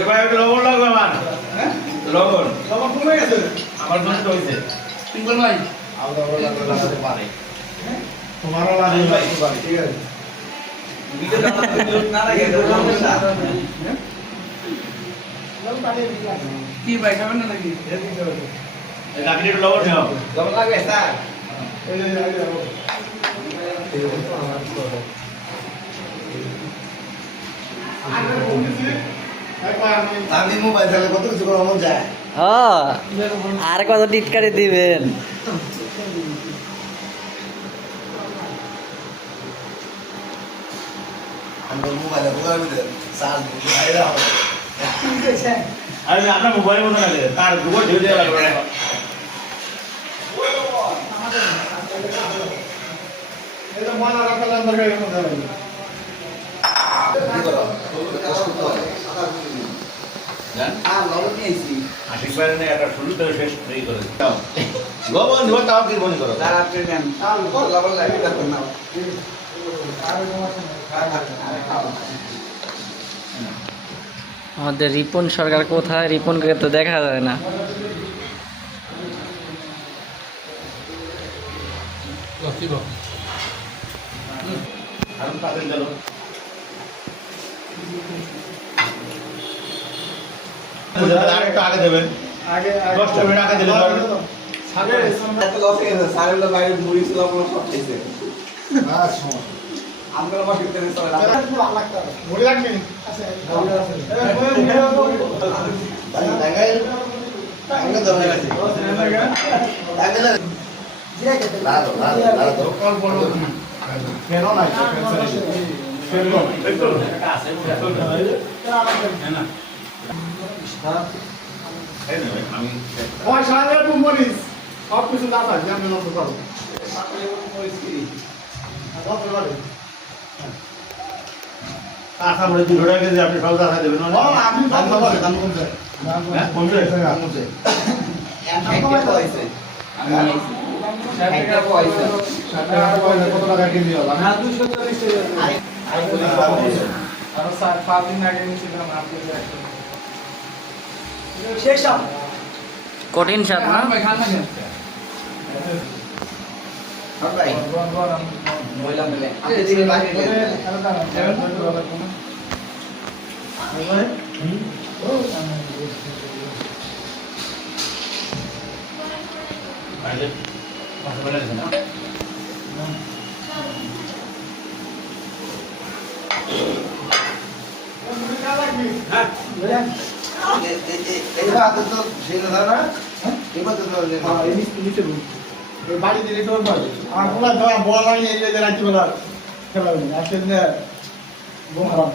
এবার একটু লবণ লাগবে আমার। হ্যাঁ? লবণ। লবণ কমে গেছে? আমার নষ্ট হয়েছে। পিঙ্গল ভাই? আলাদা আলাদা লাগলে লাগাতে পারে। তোমারও লাগে ভাই। ঠিক আছে। কি ভাই খাবেন না নাকি? একটু লবণ নিও লবণ লাগবে স্যার? এই যে এই যে আমি মোবাইল চালালে কত কিছু করা মন যায়? ও আর কত টিটকারি দিবেন? আমি মোবাইলে মোবাইল চার্জ বাইরে হবে আপনার মোবাইল মতো লাগে তার দুটো ঢেউ দেওয়া লাগবে। মনে রাখা আর না আর লাগবে না আমাদের রিপন সরকার কোথায়? রিপনকে তো দেখা যায় না। আর আরেকটু আগে দেবেন। আগে দশটা মিনিট আগে দিলে। এত লস হয়ে। বড় কেন আছে না। এই নেবে, আমি ওই সারা তুমি মরিস সব কিছু দাম আছে আমি আশা করে দুশো টাকা কেজি আপনি সব টাকা দেবেন না? আমি দাম কমছে কমছে। হ্যাঁ, কমছে? কত টাকা কিনলি হলো না আর স্যার পাঁচ দিন আগে নিয়েছিলাম আপনি কঠিন স্বাদ না? ভাই। খান না ভাই মহিলা মিলে আপনি দিকে বাইরে তাহলে পাঁচশো টাকা দিবেন না? এইবার তো তো সেই কথা না এবার তো তো বাড়ি দিলে তো আমার পোলা ধরা বল লাগে এই যে রাখি বলা খেলা হয়নি আসলে বোম হারাম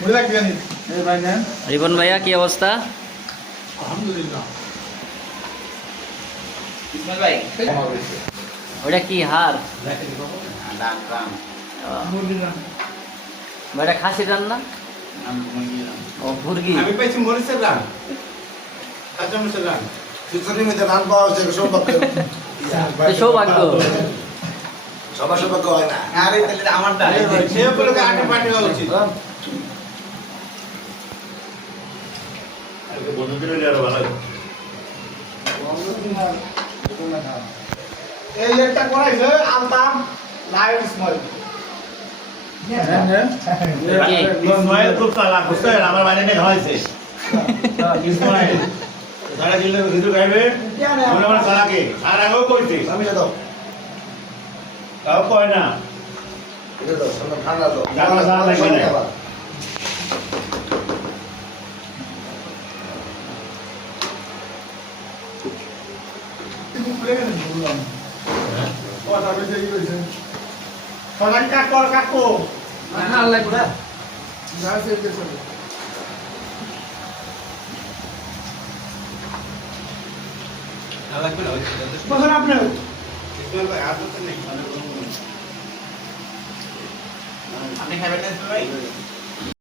মনে রাখবি জানি এই ভাই না রিপন ভাইয়া কি অবস্থা ওটা কি হার মুরগির ওটা খাসি রান্না ও মুরগি। আমি পাইছি মরিচের গান কাঁচা মরিচের গান খিচুড়ির মধ্যে রান পাওয়া হচ্ছে সৌভাগ্য। সৌভাগ্য। সবার সৌভাগ্য হয় না। আরে তাহলে আমারটা। সে উপলক্ষে আটে পাটি হওয়া উচিত। লাগে। এই একটা করাইছে আলতাম লাইভ স্মাইল আমার বাড়িতে খাওয়াইছে। ইসমাইল। দিলে কিছু খাইবে, মনে মনে আর আগেও কইছে। আমি দাও তাও কয় না। ঠান্ডা দাও ঠান্ডা দাও, লাগবে না। কথা বেশি কইছে সবাই কাক কর কাক। কো না লাগবে। না বসুন আপনি। আপনি খাবেন না ভাই?